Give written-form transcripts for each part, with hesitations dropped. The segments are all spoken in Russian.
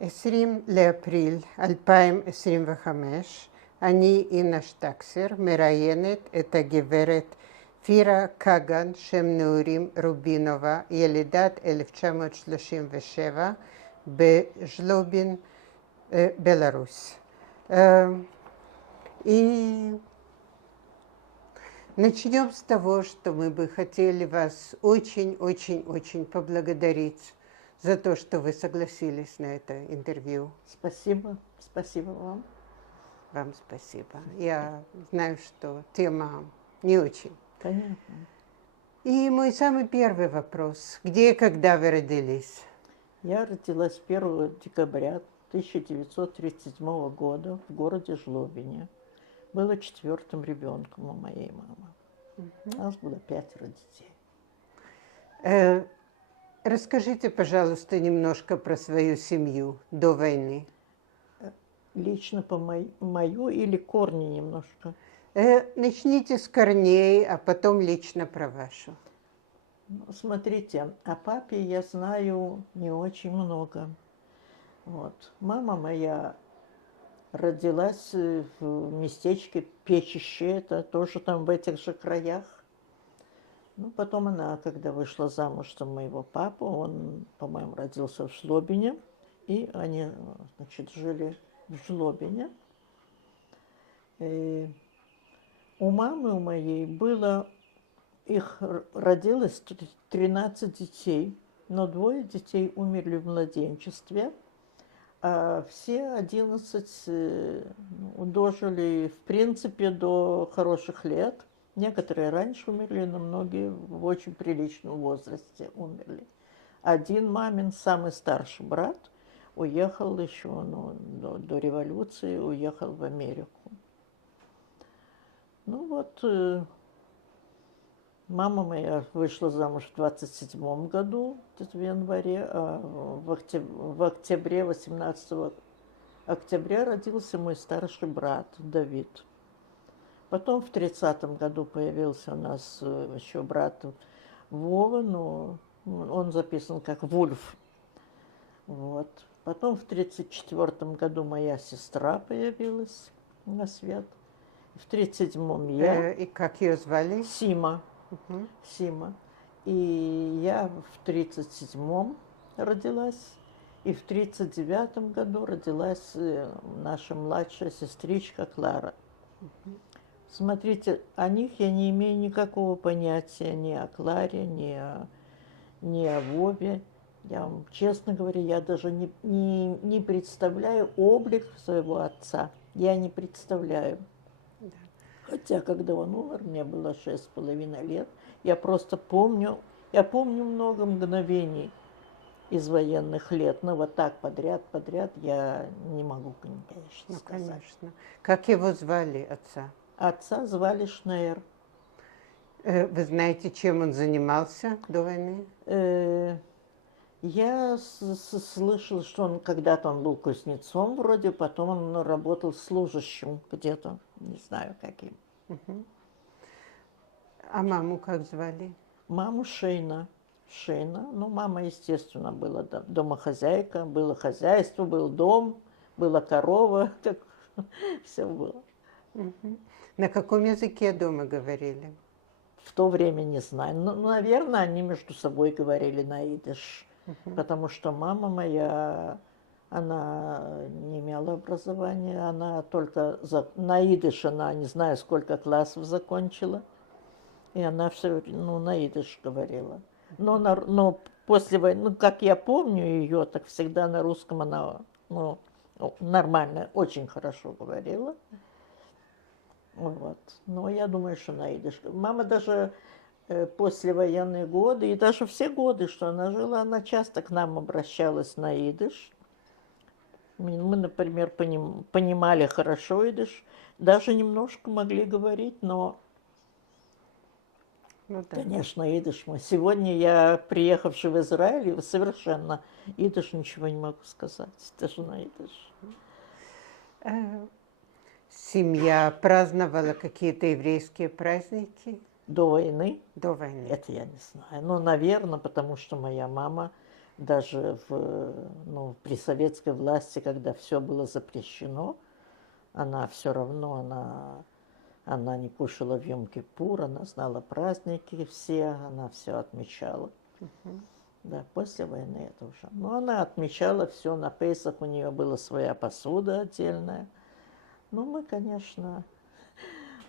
20 לאפריל 2025, אני אינה שטקסר מראיינת את הגברת פירה קגן, שם נעורים רובינובה, ילידת 1937, בז'לובין, Беларусь. И начнем с того, что мы бы хотели вас очень-очень-очень поблагодарить за то, что вы согласились на это интервью. Спасибо, спасибо вам. Вам спасибо. Я знаю, что тема не очень. Понятно. И мой самый первый вопрос. Где и когда вы родились? Я родилась 1 декабря 1937 года в городе Жлобине. Была 4-м ребенком у моей мамы. У нас было 5 детей. Расскажите, пожалуйста, немножко про свою семью до войны. Лично по мою или корни немножко? Начните с корней, а потом лично про вашу. Смотрите, о папе я знаю не очень много. Вот. Мама моя родилась в местечке Печище, это тоже там в этих же краях. Ну, потом она, когда вышла замуж за моего папу, он, по-моему, родился в Жлобине, и они, значит, жили в Жлобине. И у мамы у моей было, их родилось 13 детей, но 2 детей умерли в младенчестве, а все 11 дожили, в принципе, до хороших лет. Некоторые раньше умерли, но многие в очень приличном возрасте умерли. Один мамин, самый старший брат, уехал еще до революции, уехал в Америку. Ну вот, мама моя вышла замуж в 27 году, в январе, а в октябре, 18 октября родился мой старший брат Давид. Потом в 30-м году появился у нас еще брат Вова, но он записан как Вульф. Вот. Потом в 34-м году моя сестра появилась на свет. В 37-м я. И как ее звали? Сима. Сима. И я в 37-м родилась. И в 39-м году родилась наша младшая сестричка Клара. Смотрите, о них я не имею никакого понятия ни о Кларе, ни о Вове. Я вам честно говоря, я даже не представляю облик своего отца. Я не представляю. Да. Хотя, когда он умер, мне было 6,5 лет. Я просто помню, я помню много мгновений из военных лет. Но вот так подряд я не могу, конечно, сказать. Конечно. Как его звали, отца? Отца звали Шнейр. Вы знаете, чем он занимался до войны? Я слышала, что он когда-то был кузнецом вроде, потом он работал служащим где-то, не знаю каким. А маму как звали? Маму Шейна. Ну, мама, естественно, была домохозяйка, было хозяйство, был дом, была корова, так все было. На каком языке дома говорили? В то время не знаю. Ну, наверное, они между собой говорили на идиш. Потому что мама моя, она не имела образования, она только на идиш, она не знаю, сколько классов закончила. И она все на идиш говорила. Но после войны, как я помню ее, так всегда на русском она нормально, очень хорошо говорила. Вот. Но я думаю, что на идиш. Мама даже послевоенные годы, и даже все годы, что она жила, она часто к нам обращалась на идиш. Мы, например, понимали хорошо идиш, даже немножко могли говорить, но, конечно, идиш мы. Сегодня я, приехавший в Израиль, совершенно идиш ничего не могу сказать, даже на идиш. Семья праздновала какие-то еврейские праздники? До войны? До войны. Это я не знаю. Ну, наверное, потому что моя мама даже ну, при советской власти, когда все было запрещено, она все равно, она не кушала в Йом-Кипур, она знала праздники все, она все отмечала. Да, после войны это уже. Но она отмечала все на Песах, у нее была своя посуда отдельная. Ну, мы, конечно,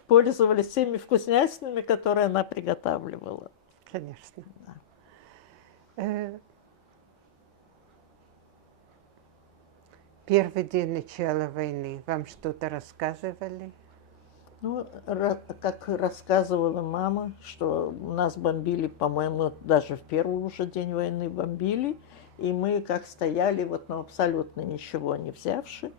пользовались теми вкуснятинами, которые она приготавливала. Конечно. Да. Первый день начала войны вам что-то рассказывали? Ну, как рассказывала мама, что нас бомбили, по-моему, даже в первый уже день войны бомбили, и мы как стояли, вот, ну, абсолютно ничего не взявши.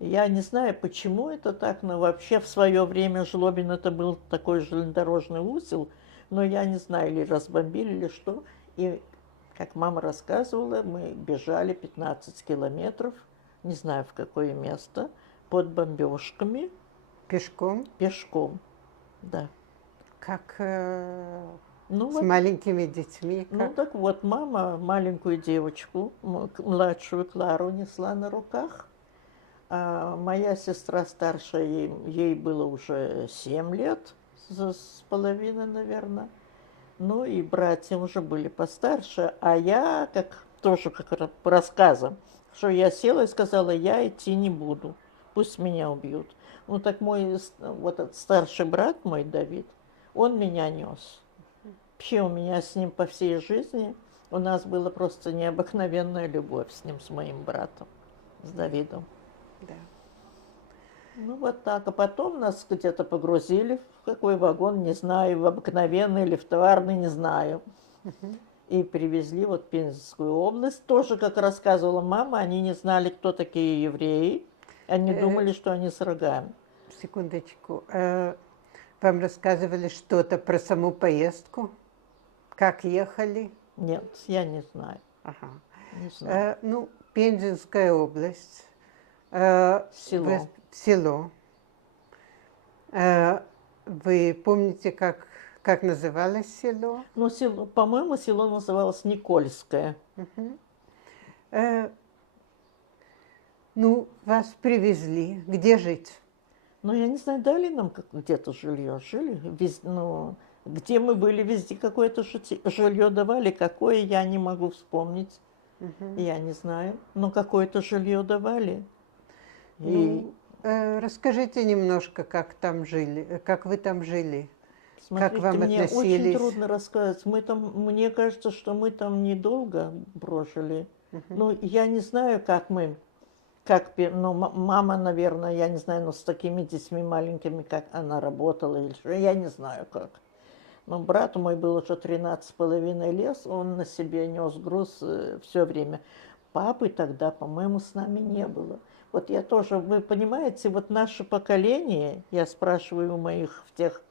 Я не знаю, почему это так, но вообще в свое время Жлобин это был такой железнодорожный узел, но я не знаю, или разбомбили, или что. И, как мама рассказывала, мы бежали 15 километров, не знаю в какое место, под бомбежками. Пешком? Пешком, да. Как Ну, с вот, маленькими детьми? ну Как? так вот, мама маленькую девочку, младшую Клару, несла на руках, а моя сестра старшая, ей было уже 7 лет с половиной, наверное. Ну и братья уже были постарше, а я, как тоже как по рассказам, что я села и сказала, я идти не буду, пусть меня убьют. Ну так мой вот этот старший брат мой, Давид, он меня нес. Вообще у меня с ним по всей жизни, у нас была просто необыкновенная любовь с ним, с моим братом, с Давидом. Да. Ну вот так, а потом нас где-то погрузили в какой вагон, не знаю, в обыкновенный или в товарный, не знаю. И привезли вот в Пензенскую область. Тоже, как рассказывала мама, они не знали, кто такие евреи. Они думали, что они с рогами. Секундочку. Вам рассказывали что-то про саму поездку? Как ехали? Нет, я не знаю. Ага. Не знаю. Ну, Пензенская область. Село. Село. Вы помните, как называлось село? Ну, село, по-моему, село называлось Никольское. Ну, вас привезли. Где жить? Ну, я не знаю, дали нам где-то жилье. Жили, ну, где мы были, везде какое-то жилье давали. Какое, я не могу вспомнить. Я не знаю. Но какое-то жилье давали. Ну, расскажите немножко, как там жили, как вы там жили. Смотрите, как вам мне относились? очень трудно рассказать. Мне кажется, что мы там недолго прожили. Ну, я не знаю, как мы, ну, мама, наверное, я не знаю, но с такими детьми маленькими, как она работала или что, я не знаю как. Но брат мой был уже 13,5 лет, он на себе нес груз все время. Папы тогда, по-моему, с нами не было. Вот я тоже, вы понимаете, вот наше поколение, я спрашиваю у моих тех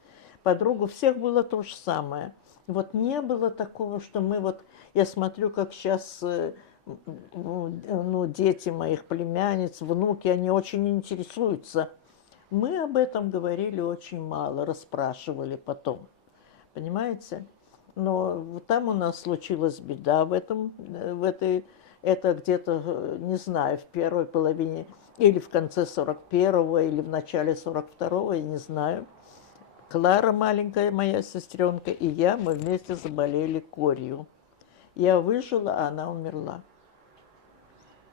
подруг, у всех было то же самое. Вот не было такого, что мы вот, я смотрю, как сейчас, ну, дети моих племянниц, внуки, они очень интересуются. Мы об этом говорили очень мало, расспрашивали потом. Понимаете? Но там у нас случилась беда это где-то, не знаю, в первой половине, или в конце 41-го, или в начале 42-го, я не знаю. Клара, маленькая моя сестренка, и я, мы вместе заболели корью. Я выжила, а она умерла.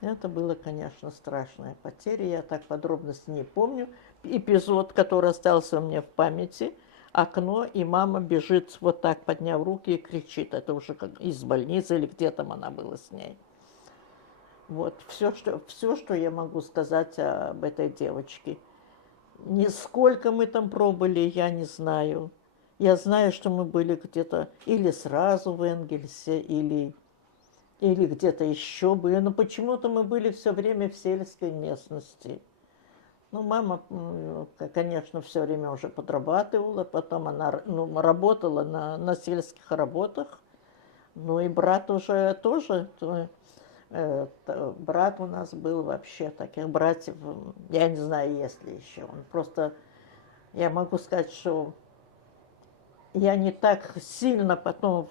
Это было, конечно, страшная потеря. Я так подробности не помню. Эпизод, который остался у меня в памяти. Окно, и мама бежит вот так, подняв руки, и кричит. Это уже как из больницы или где там она была с ней. Вот, все, что я могу сказать об этой девочке. Нисколько мы там пробыли, я не знаю. Я знаю, что мы были где-то или сразу в Энгельсе, или где-то еще были. Но почему-то мы были все время в сельской местности. Ну, мама, конечно, все время уже подрабатывала, потом она работала на сельских работах. Ну и брат уже тоже, брат у нас был вообще, таких братьев, я не знаю, есть ли еще. Он просто, я могу сказать, что я не так сильно потом,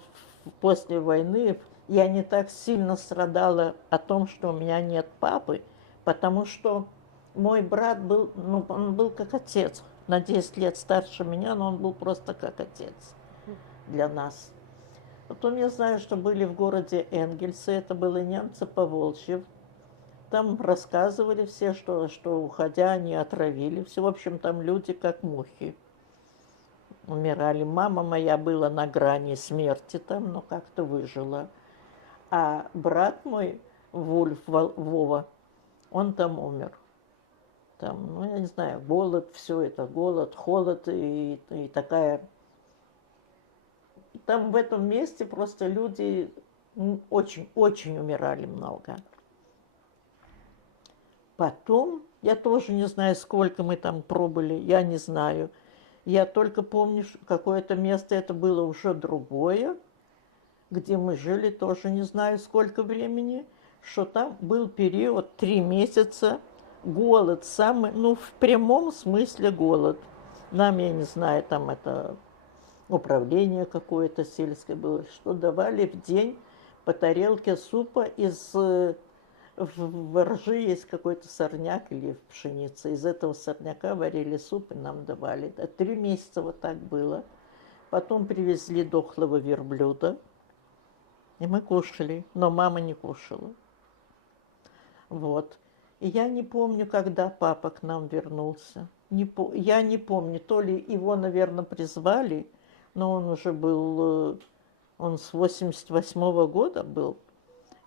после войны, я не так сильно страдала о том, что у меня нет папы, потому что мой брат был, ну, он был как отец, на 10 лет старше меня, но он был просто как отец для нас. Потом я знаю, что были в городе Энгельсе, это было немцы Поволжье. Там рассказывали все, что уходя, они отравили. Все, в общем, там люди как мухи умирали. Мама моя была на грани смерти там, но как-то выжила. А брат мой, Вова, он там умер. Там, ну, я не знаю, голод, все это, голод, холод и такая... Там в этом месте просто люди очень умирали много. Потом, я тоже не знаю, сколько мы там пробыли, я не знаю. Я только помню, что какое-то место, это было уже другое, где мы жили, тоже не знаю, сколько времени, что там был период 3 месяца, голод самый, ну, в прямом смысле голод. Нам, я не знаю, там это управление какое-то сельское было, что давали в день по тарелке супа из... В ржи есть какой-то сорняк или в пшенице. Из этого сорняка варили суп и нам давали. 3 месяца вот так было. Потом привезли дохлого верблюда, и мы кушали, но мама не кушала. Вот. И я не помню, когда папа к нам вернулся. Я не помню, то ли его, наверное, призвали, но он уже был, он с 88-го года был,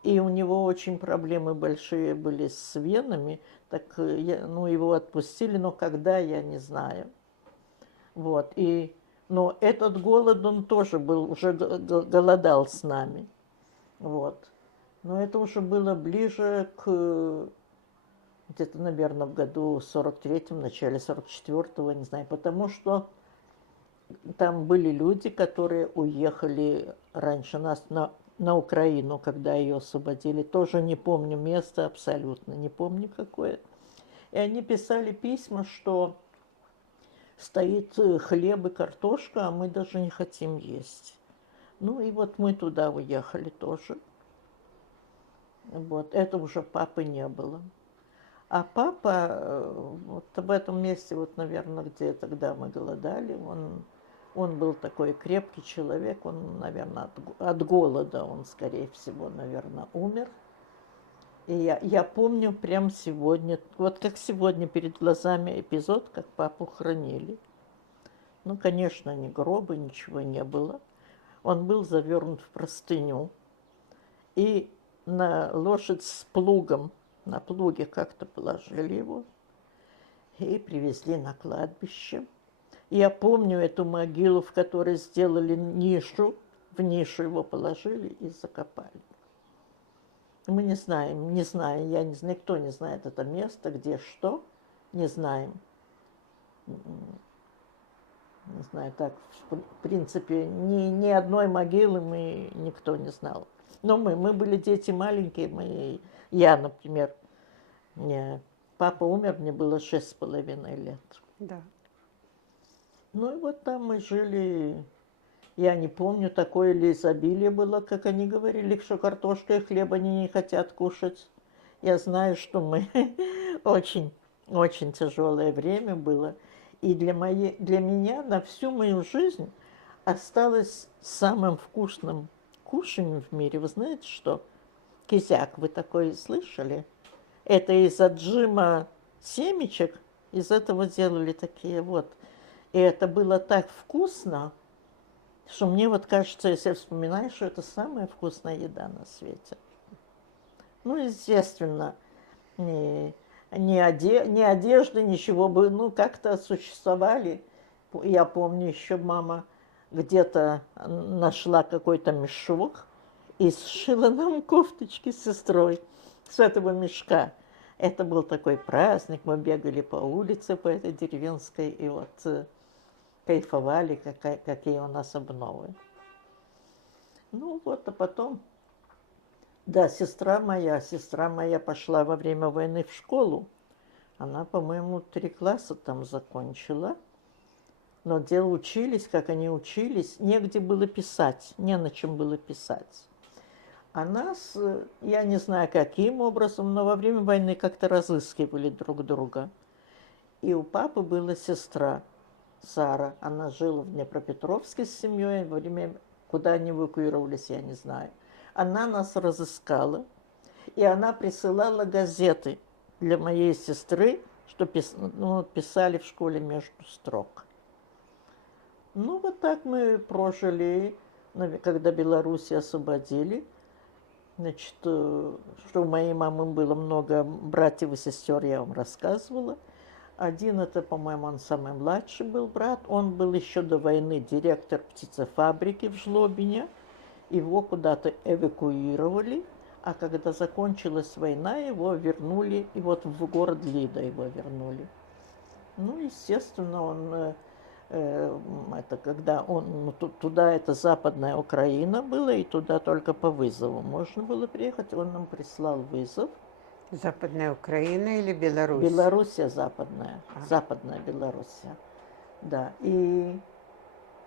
и у него очень проблемы большие были с венами, так ну, его отпустили, но когда, я не знаю. Вот, но этот голод, он тоже был, уже голодал с нами. Вот. Но это уже было ближе к, где-то, наверное, в году 43-м, начале 44-го, не знаю, потому что там были люди, которые уехали раньше нас на Украину, когда ее освободили. Тоже не помню место абсолютно, не помню какое. И они писали письма, что стоит хлеб и картошка, а мы даже не хотим есть. Ну и вот мы туда уехали тоже. Вот, это уже папы не было. А папа, вот в этом месте, вот, наверное, где тогда мы голодали, он был такой крепкий человек, он, наверное, от голода он, скорее всего, наверное, умер. И я помню прям сегодня, вот как сегодня перед глазами эпизод, как папу хоронили. Ну, конечно, ни гроба, ничего не было. Он был завернут в простыню. И на лошадь с плугом, на плуге как-то положили его и привезли на кладбище. Я помню эту могилу, в которой сделали нишу, в нишу его положили и закопали. Мы не знаем, никто не знает это место, где что, не знаем. Не знаю, так, в принципе, ни одной могилы никто не знал. Но мы были дети маленькие, я, например, папа умер, мне было 6,5 лет. Да. Ну и вот там мы жили. Я не помню, такое ли изобилие было, как они говорили, что картошка и хлеб они не хотят кушать. Я знаю, что мы очень тяжелое время было. И для меня на всю мою жизнь осталось самым вкусным кушанием в мире. Вы знаете что? Кизяк, вы такое слышали? Это из отжима семечек, из этого делали такие вот. И это было так вкусно, что мне вот кажется, если вспоминаю, что это самая вкусная еда на свете. Ну, естественно, ни одежды, ничего бы, ну, как-то существовали. Я помню, еще мама где-то нашла какой-то мешок и сшила нам кофточки с сестрой с этого мешка. Это был такой праздник, мы бегали по улице, по этой деревенской, и вот кайфовали, какие у нас обновы. Ну вот, а потом, да, сестра моя пошла во время войны в школу. Она, по-моему, 3 класса там закончила. Но где учились, как они учились, негде было писать, не на чем было писать. А нас, я не знаю каким образом, но во время войны как-то разыскивали друг друга. И у папы была сестра Сара. Она жила в Днепропетровске с семьей. Во время, куда они эвакуировались, я не знаю. Она нас разыскала. И она присылала газеты для моей сестры, что писали в школе между строк. Ну, вот так мы прожили, когда Беларусь освободили. Значит, что у моей мамы было много братьев и сестер, я вам рассказывала. Один, это, по-моему, он самый младший был брат. Он был еще до войны директор птицефабрики в Жлобине. Его куда-то эвакуировали. А когда закончилась война, его вернули, и вот в город Лида его вернули. Ну, естественно, он, это когда он, туда это Западная Украина была, и туда только по вызову можно было приехать. Он нам прислал вызов. Западная Украина или Беларусь? Белоруссия западная, Западная Белоруссия, да. И,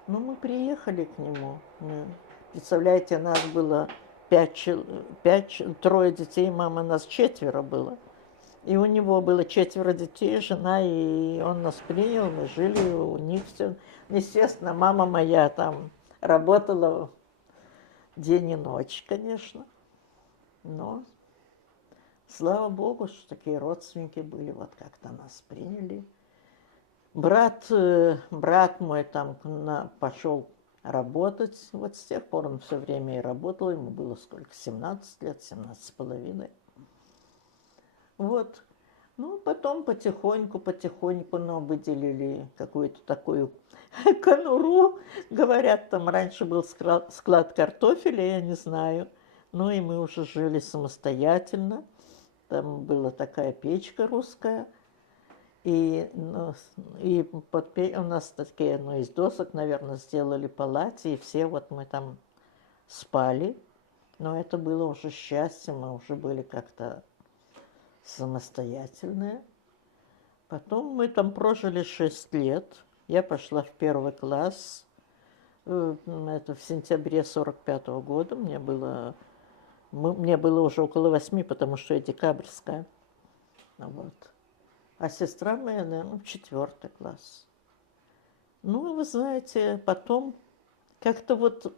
ну, мы приехали к нему. Представляете, нас было трое детей, мама, нас 4 было. И у него было 4 детей, жена, и он нас принял, мы жили у них все. Естественно, мама моя там работала день и ночь, конечно, но слава Богу, что такие родственники были, вот как-то нас приняли. Брат мой там пошел работать, вот с тех пор он все время и работал, ему было сколько, 17 лет, 17,5. Вот. Ну, потом потихоньку нам выделили какую-то такую конуру. Говорят, там раньше был склад картофеля, я не знаю. Ну, и мы уже жили самостоятельно. Там была такая печка русская. И у нас такие, из досок, наверное, сделали палати, и все вот мы там спали. Но это было уже счастье, мы уже были как-то самостоятельные. Потом мы там прожили 6 лет. Я пошла в 1 класс. Это в сентябре 45-го года. Мне было уже около 8, потому что я декабрьская. Вот. А сестра моя, наверное, в 4 класс. Ну, вы знаете, потом как-то вот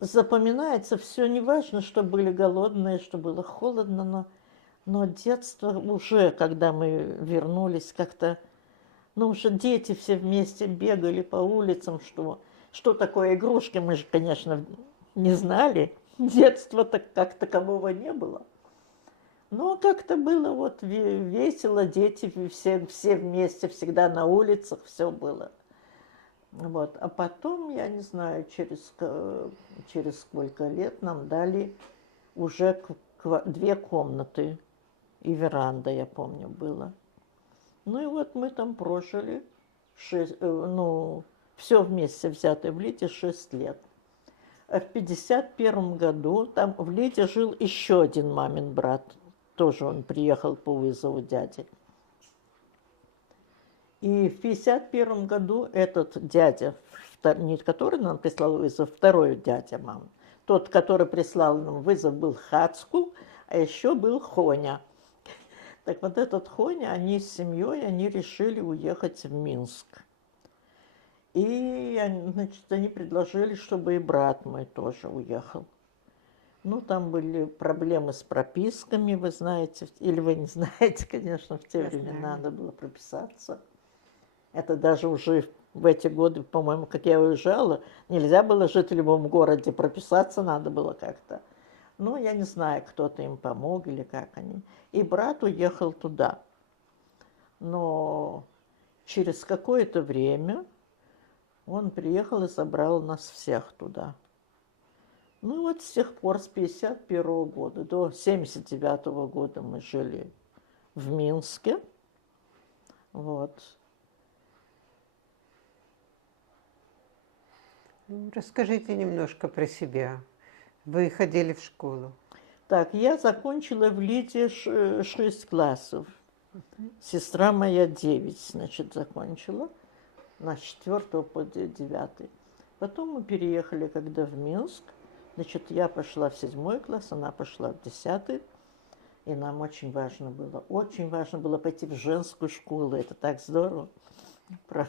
запоминается все, неважно, что были голодные, что было холодно, но детство уже, когда мы вернулись, как-то, уже дети все вместе бегали по улицам, что такое игрушки, мы же, конечно, не знали. Детства-то как такового не было. Но как-то было вот весело, дети все вместе, всегда на улицах, все было. Вот. А потом, я не знаю, через сколько лет нам дали уже 2 комнаты. И веранда, я помню, была. Ну и вот мы там прожили, все вместе взятое в Лиде 6 лет. А в 51 году там в Лиде жил еще один мамин брат. Тоже он приехал по вызову дяди. И в 51 году этот дядя, не который нам прислал вызов, второй дядя мамы, тот, который прислал нам вызов, был Хацкул, а еще был Хоня. Так вот этот Хоня, они с семьей, они решили уехать в Минск. И, значит, они предложили, чтобы и брат мой тоже уехал. Ну, там были проблемы с прописками, вы знаете, или вы не знаете, конечно, в те времена надо было прописаться. Это даже уже в эти годы, по-моему, как я уезжала, нельзя было жить в любом городе, прописаться надо было как-то. Ну, я не знаю, кто-то им помог или как они. И брат уехал туда. Но через какое-то время он приехал и забрал нас всех туда. Ну, вот с тех пор, с 51 года до 79 года мы жили в Минске. Вот. Расскажите немножко про себя. Вы ходили в школу? Так, я закончила в Лиде 6 классов. Сестра моя 9, значит, закончила. На 4 по 9. Потом мы переехали, когда в Минск. Значит, я пошла в 7 класс, она пошла в 10. И нам очень важно было пойти в женскую школу. Это так здорово. Про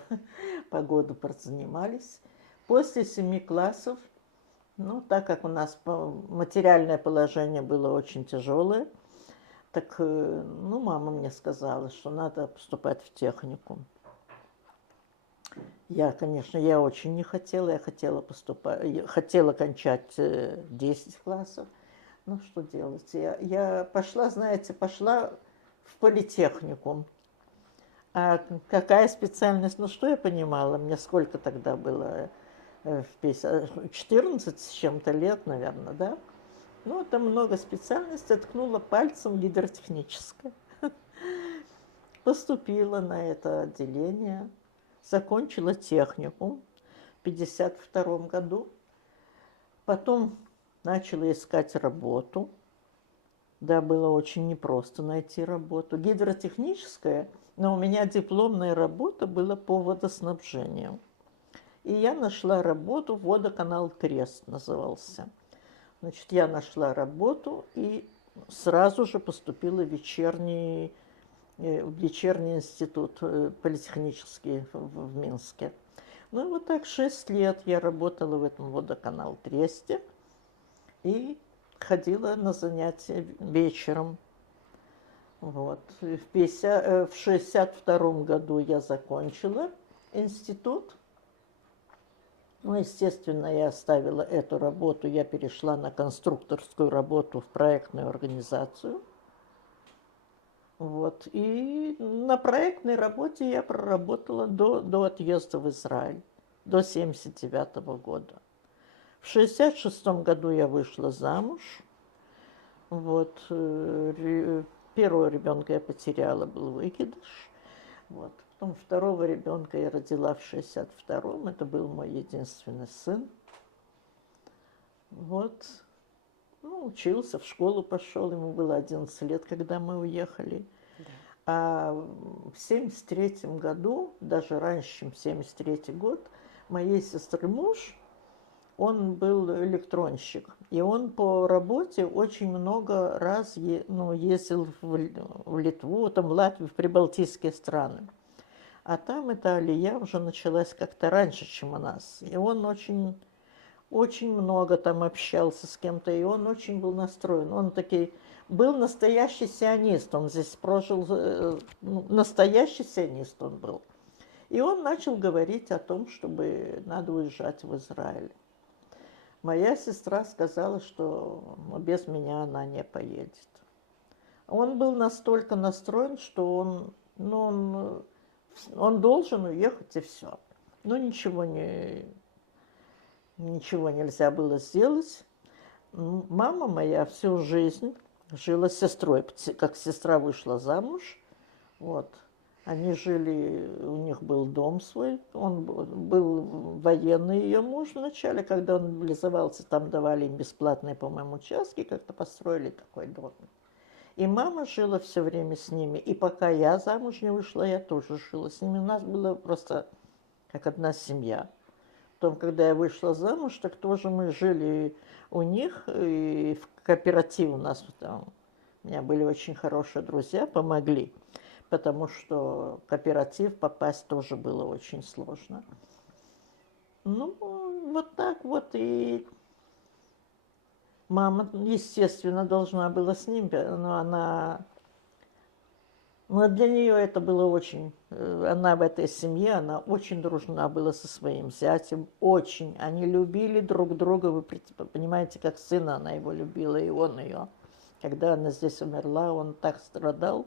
погоду занимались. После 7 классов, ну, так как у нас материальное положение было очень тяжелое, так, ну, мама мне сказала, что надо поступать в техникум. Я, конечно, я очень не хотела, я хотела поступать, хотела кончать 10 классов. Ну, что делать? Я пошла, знаете, пошла в политехникум. А какая специальность? Ну, что я понимала? Мне сколько тогда было? 14 с чем-то лет, наверное, да? Ну, там много специальностей. Ткнула пальцем гидротехническое. Поступила на это отделение. Закончила техникум в 1952 году. Потом начала искать работу. Да, было очень непросто найти работу. Гидротехническая, но у меня дипломная работа была по водоснабжению. И я нашла работу, водоканал Трест назывался. Значит, я нашла работу и сразу же поступила в вечерний институт политехнический в Минске. Ну и вот так 6 лет я работала в этом водоканал Тресте и ходила на занятия вечером. Вот. В 1962 году я закончила институт. Ну, естественно, я оставила эту работу, я перешла на конструкторскую работу в проектную организацию. Вот. И на проектной работе я проработала до отъезда в Израиль, до 1979 года. В 1966 году я вышла замуж. Вот. Первого ребенка я потеряла, был выкидыш. Вот. Потом второго ребенка я родила в 1962-м. Это был мой единственный сын. Вот. Ну, учился, в школу пошел. Ему было 11 лет, когда мы уехали. Да. А в 1973 году, даже раньше, чем 1973 год, моей сестры муж, он был электронщик, и он по работе очень много раз ездил в Литву, там, в Латвию, в прибалтийские страны. А там эта алия уже началась как-то раньше, чем у нас. И он очень, очень много там общался с кем-то, и он очень был настроен. Он был настоящий сионист, он здесь прожил, настоящий сионист он был. И он начал говорить о том, чтобы надо уезжать в Израиль. Моя сестра сказала, что без меня она не поедет. Он был настолько настроен, что он должен уехать, и все. Но ничего нельзя было сделать. Мама моя всю жизнь жила с сестрой, как сестра вышла замуж. Вот. Они жили, у них был дом свой, он был военный ее муж вначале, когда он мобилизовался, там давали им бесплатные, по-моему, участки, как-то построили такой дом. И мама жила все время с ними, и пока я замуж не вышла, я тоже жила с ними. У нас было просто как одна семья. Потом, когда я вышла замуж, так тоже мы жили у них, и в кооперативе у нас там, у меня были очень хорошие друзья, помогли. Потому что в кооператив попасть тоже было очень сложно. Ну, вот так вот. И мама, естественно, должна была с ним, но для нее это было очень... Она в этой семье, она очень дружна была со своим зятем, очень. Они любили друг друга, вы понимаете, как сына она его любила, и он ее. Когда она здесь умерла, он так страдал.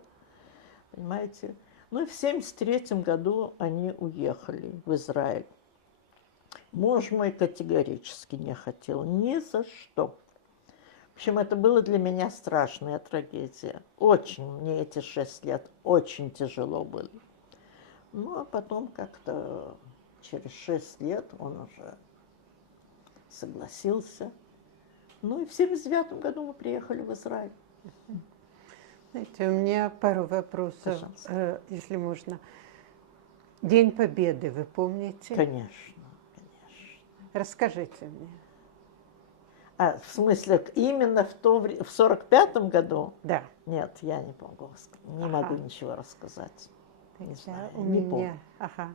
Понимаете? Ну и в 1973 году они уехали в Израиль. Муж мой категорически не хотел, ни за что. В общем, это было для меня страшная трагедия. Очень, мне эти 6 лет очень тяжело было. Ну, а потом как-то через 6 лет он уже согласился. Ну и в 1979 году мы приехали в Израиль. Знаете, у меня пару вопросов, если можно. День Победы, вы помните? Конечно, конечно. Расскажите мне. А, в смысле, именно в 45-м году? Да. Нет, я не могу, не могу ничего рассказать. Не знаю, У не меня, помню. ага.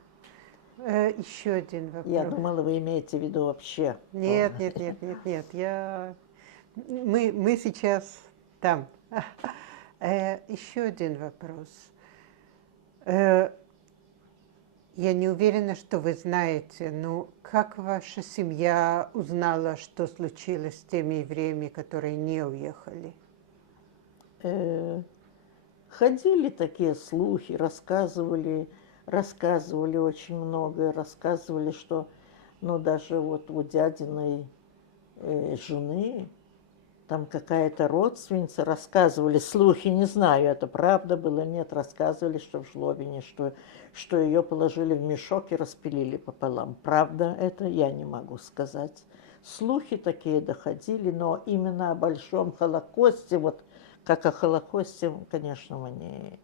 Еще один вопрос. Я думала, вы имеете в виду вообще. Нет, нет, нет, нет, нет. Мы сейчас там. Еще один вопрос. Я не уверена, что вы знаете, но как ваша семья узнала, что случилось с теми евреями, которые не уехали? Ходили такие слухи, рассказывали очень многое, рассказывали, что, ну, даже вот у дядиной жены, там какая-то родственница, рассказывали, слухи, не знаю, это правда было, нет, рассказывали, что в Жлобине, что ее положили в мешок и распилили пополам. Правда это, я не могу сказать. Слухи такие доходили, но именно о большом Холокосте, вот как о Холокосте, конечно, мы не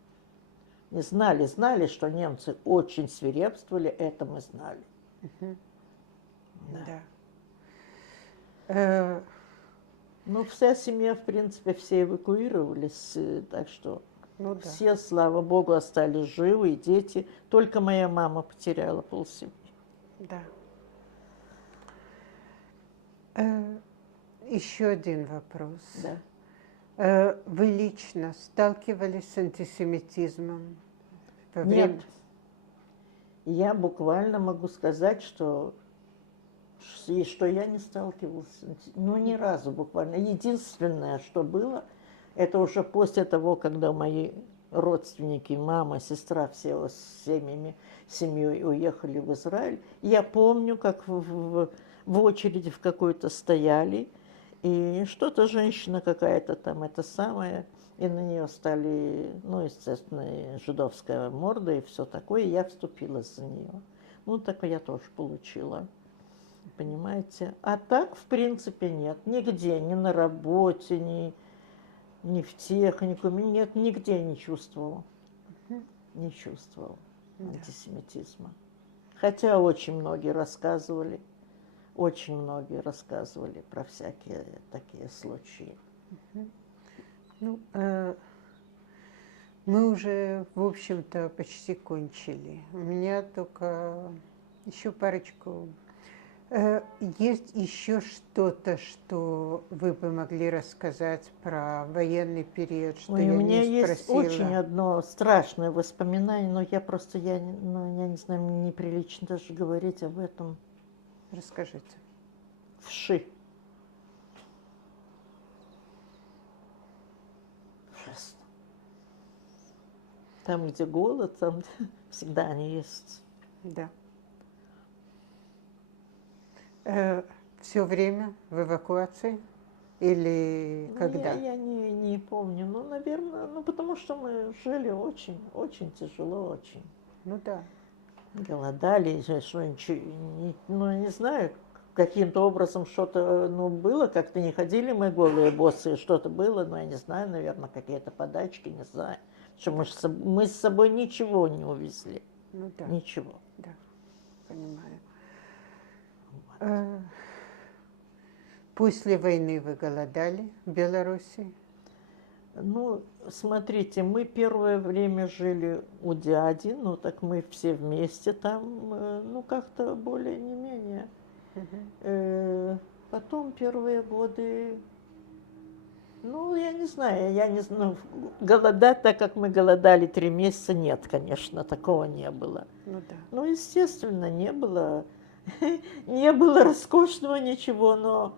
знали. Знали, что немцы очень свирепствовали, это мы знали. Да. Ну, вся семья, в принципе, все эвакуировались, так что все, слава богу, остались живы, и дети. Только моя мама потеряла полсемьи. Да. Еще один вопрос. Да. Вы лично сталкивались с антисемитизмом? Нет. Я буквально могу сказать, что я не сталкивалась, ну, ни разу буквально. Единственное, что было, это уже после того, когда мои родственники, мама, сестра, все с семьей уехали в Израиль. Я помню, как в очереди в какой-то стояли, и что-то женщина какая-то там, это самое, и на нее стали, ну, естественно, жидовская морда и все такое, и я вступилась за нее. Ну, так я тоже получила. Понимаете? А так, в принципе, нет. Нигде, ни на работе, ни в техникуме, нет, нигде не чувствовала. Не чувствовала антисемитизма. Хотя очень многие рассказывали про всякие такие случаи. Ну, мы уже, в общем-то, почти кончили. У меня только еще парочку. Есть еще что-то, что вы бы могли рассказать про военный период, что Ой, я у меня не есть спросила? очень одно страшное воспоминание, но я просто, я не знаю, мне неприлично даже говорить об этом. Расскажите. Вши. Ужасно. Там, где голод, там всегда они есть. Да. Все время в эвакуации? Или когда? Я не помню. Ну, наверное, ну, потому что мы жили очень, очень тяжело, очень. Ну да. Голодали, что ничего, ну, не знаю, каким-то образом что-то, ну, было, как-то не ходили мы голые боссы, что-то было, но я не знаю, наверное, какие-то подачки, не знаю. Что мы с собой ничего не увезли. Ну да. Ничего. Да, понимаю. После войны вы голодали в Беларуси? Ну, смотрите, мы первое время жили у дяди, ну, так мы все вместе там, ну, как-то более не менее. Потом первые годы, ну, я не знаю, голодать, так как мы голодали 3 месяца, нет, конечно, такого не было. Ну да. Ну, естественно, не было, не было роскошного ничего, но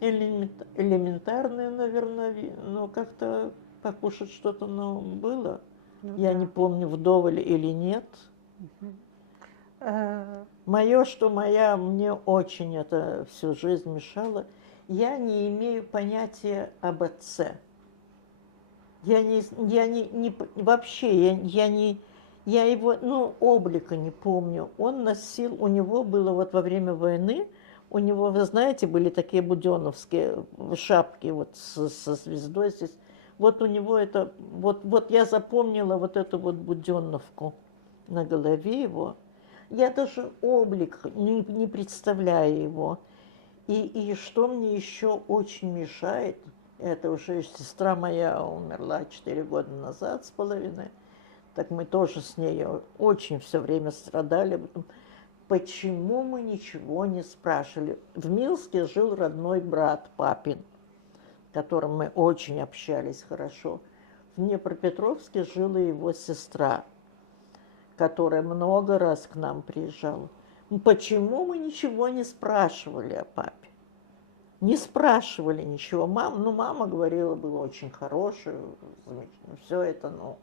элементарное, наверное, но как-то покушать что-то, но было. Ну Я да. не помню, вдоволь или нет. Мне очень это всю жизнь мешало. Я не имею понятия об отце. Я его, ну, облика не помню. Он носил, у него было вот во время войны, у него, вы знаете, были такие буденовские шапки вот со звездой здесь. Вот у него это, вот я запомнила вот эту вот буденовку на голове его. Я даже облик не представляю его. И что мне еще очень мешает, это уже сестра моя умерла 4 года назад с половиной, так мы тоже с ней очень все время страдали. Почему мы ничего не спрашивали? В Минске жил родной брат папин, с которым мы очень общались хорошо. В Днепропетровске жила его сестра, которая много раз к нам приезжала. Почему мы ничего не спрашивали о папе? Не спрашивали ничего. Мама говорила, было очень хорошее, все это, но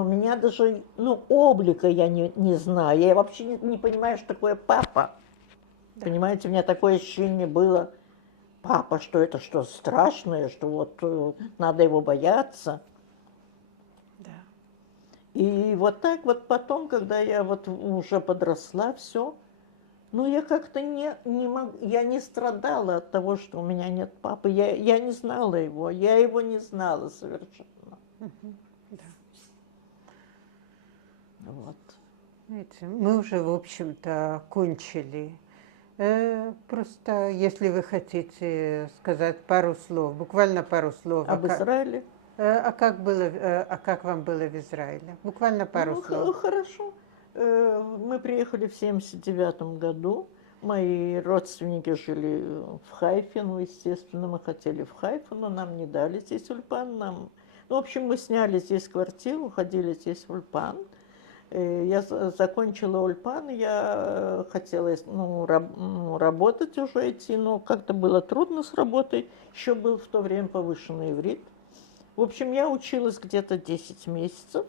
у меня даже, облика я не знаю. Я вообще не понимаю, что такое папа. Да. Понимаете, у меня такое ощущение было, папа, что это что, страшное, что вот надо его бояться. Да. И вот так вот потом, когда я вот уже подросла, все, я как-то я не страдала от того, что у меня нет папы. Я не знала его, я его не знала совершенно. Да. Вот. Знаете, мы уже, в общем-то, кончили. Просто, если вы хотите сказать пару слов, буквально пару слов. Об Израиле? А как вам было в Израиле? Буквально пару слов. Хорошо. Мы приехали в 79 году. Мои родственники жили в Хайфе, естественно, мы хотели в Хайфу, но нам не дали здесь Ульпан. В общем, мы сняли здесь квартиру, ходили здесь в Ульпан. Я закончила Ульпан, я хотела работать уже идти, но как-то было трудно с работой. Еще был в то время повышенный иврит. В общем, я училась где-то 10 месяцев.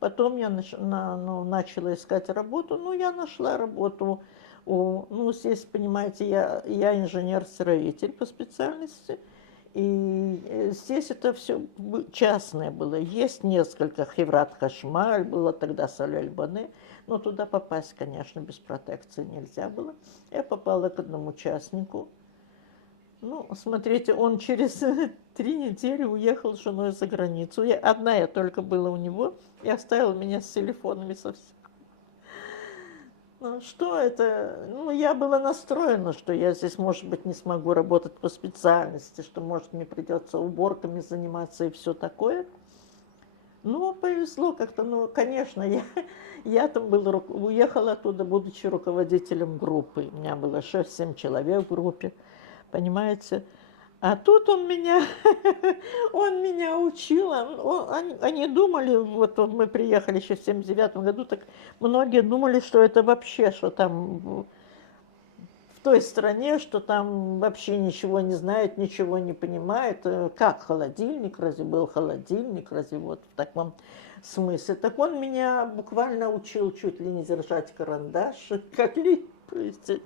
Потом я начала искать работу. Я нашла работу. Здесь, понимаете, я инженер-строитель по специальности. И здесь это все частное было. Есть несколько, Хеврат Хашмаль, было тогда Соль-Аль-Бане, но туда попасть, конечно, без протекции нельзя было. Я попала к одному участнику. Смотрите, он через 3 недели уехал с женой за границу. Одна я только была у него и оставил меня с телефонами совсем. Что это? Я была настроена, что я здесь, может быть, не смогу работать по специальности, что, может, мне придется уборками заниматься и все такое. Повезло как-то. Конечно, я там уехала оттуда, будучи руководителем группы. У меня было 6-7 человек в группе, понимаете. А тут он меня учил. Они думали, вот мы приехали еще в 79 году, так многие думали, что это вообще, что там в той стране, что там вообще ничего не знают, ничего не понимают. Как холодильник, разве был холодильник, разве вот в таком смысле. Так он меня буквально учил чуть ли не держать карандаш, как липать.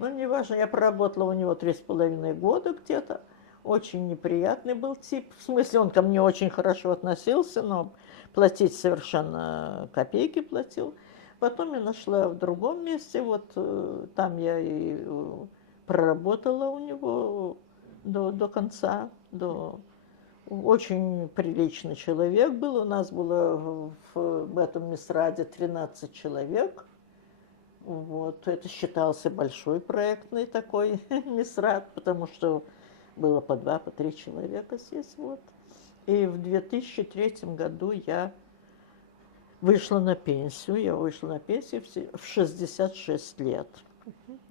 Неважно, я проработала у него 3,5 года где-то. Очень неприятный был тип. В смысле, он ко мне очень хорошо относился, но платить совершенно копейки платил. Потом я нашла в другом месте, там я и проработала у него до конца. Очень приличный человек был. У нас было в этом Мисраде 13 человек. Это считался большой проектный такой Мисрат, потому что было по 2, по 3 человека здесь. И в 2003 году я вышла на пенсию. Я вышла на пенсию в 66 лет.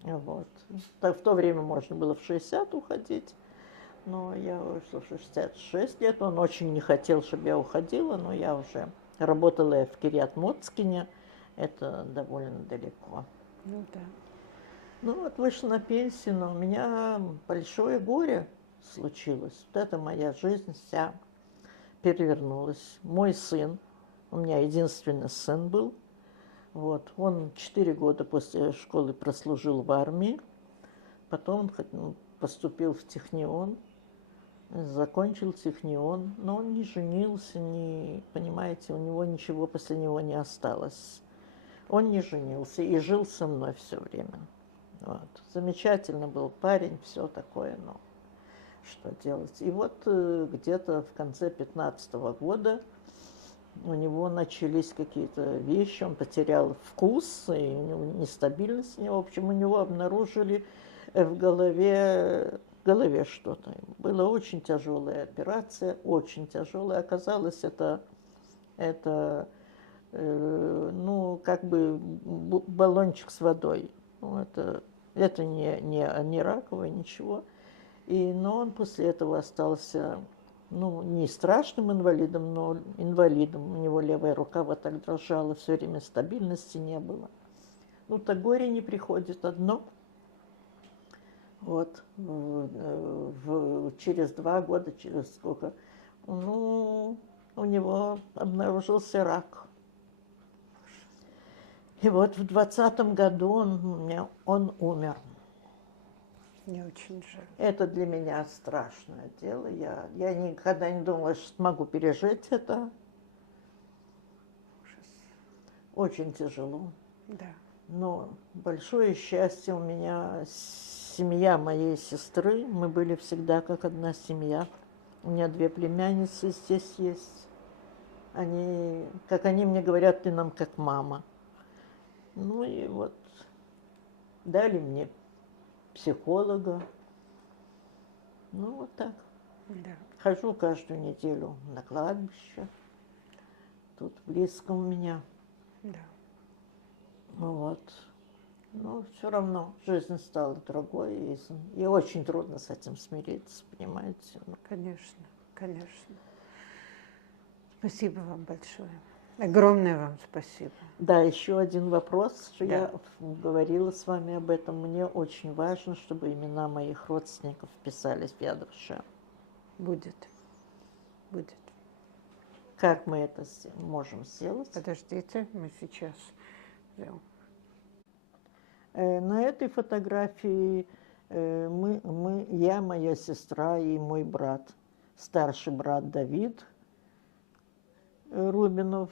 В то время можно было в 60 уходить, но я вышла в 66 лет. Он очень не хотел, чтобы я уходила, но я уже работала в Кирьят-Моцкине. Это довольно далеко. Да. Вышла на пенсию, но у меня большое горе случилось. Это моя жизнь вся перевернулась. Мой сын, у меня единственный сын был, он 4 года после школы прослужил в армии, потом поступил в Технион, закончил Технион, но он не женился, понимаете, у него ничего после него не осталось. Он не женился и жил со мной все время. Замечательно был парень, все такое, но что делать. И где-то в конце 2015 года у него начались какие-то вещи, он потерял вкус, и у него нестабильность. В общем, у него обнаружили В голове что-то. Была очень тяжелая операция, очень тяжелая. Оказалось, это ну, как бы баллончик с водой. Ну, это не раковое, ничего. Но он после этого остался, ну, не страшным инвалидом, но инвалидом. У него левая рука вот так дрожала, все время стабильности не было. Ну, так горе не приходит одно. Вот, через 2 года, через сколько, ну, у него обнаружился рак. И вот в 2020 году он умер. Мне очень жаль. Это для меня страшное дело. Я никогда не думала, что смогу пережить это. Ужас. Очень тяжело. Да. Но большое счастье у меня семья моей сестры. Мы были всегда как одна семья. У меня 2 племянницы здесь есть. Как они мне говорят, ты нам как мама. Ну и вот дали мне психолога. Ну вот так. Да. Хожу каждую неделю на кладбище. Тут близко у меня. Да. Ну вот. Но все равно жизнь стала другой. И очень трудно с этим смириться, понимаете? Конечно, конечно. Спасибо вам большое. Огромное вам спасибо. Да, еще один вопрос, что Да. я говорила с вами об этом. Мне очень важно, чтобы имена моих родственников вписались в Яд Вашем. Будет. Будет. Как мы это можем сделать? Подождите, мы сейчас сделаем. На этой фотографии я, моя сестра и мой брат. Старший брат Давид Рубинов.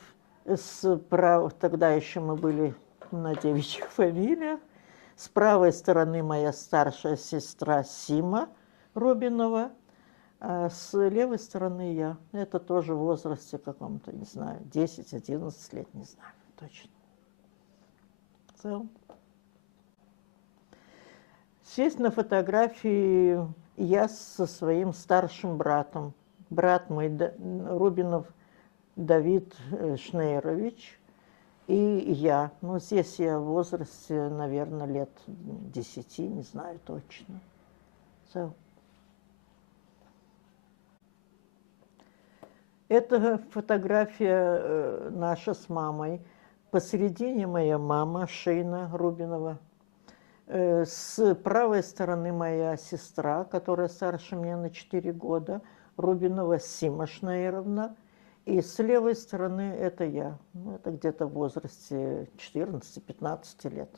Тогда еще мы были на девичьих фамилиях. С правой стороны моя старшая сестра Сима Рубинова, а с левой стороны я. Это тоже в возрасте каком-то, не знаю, 10-11 лет, не знаю точно. Здесь на фотографии я со своим старшим братом. Брат мой Рубинов Давид Шнейрович и я. Ну, здесь я в возрасте, наверное, лет 10, не знаю точно. Это фотография наша с мамой. Посередине моя мама Шейна Рубинова. С правой стороны моя сестра, которая старше меня на 4 года, Рубинова Сима Шнейровна. И с левой стороны это я. Ну, это где-то в возрасте 14-15 лет.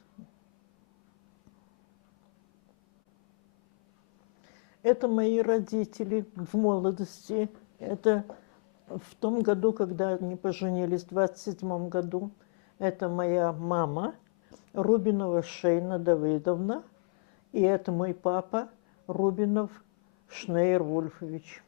Это мои родители в молодости. Это в том году, когда они поженились, в 27 году. Это моя мама, Рубинова Шейна Давыдовна, и это мой папа, Рубинов Шнейр Вульфович.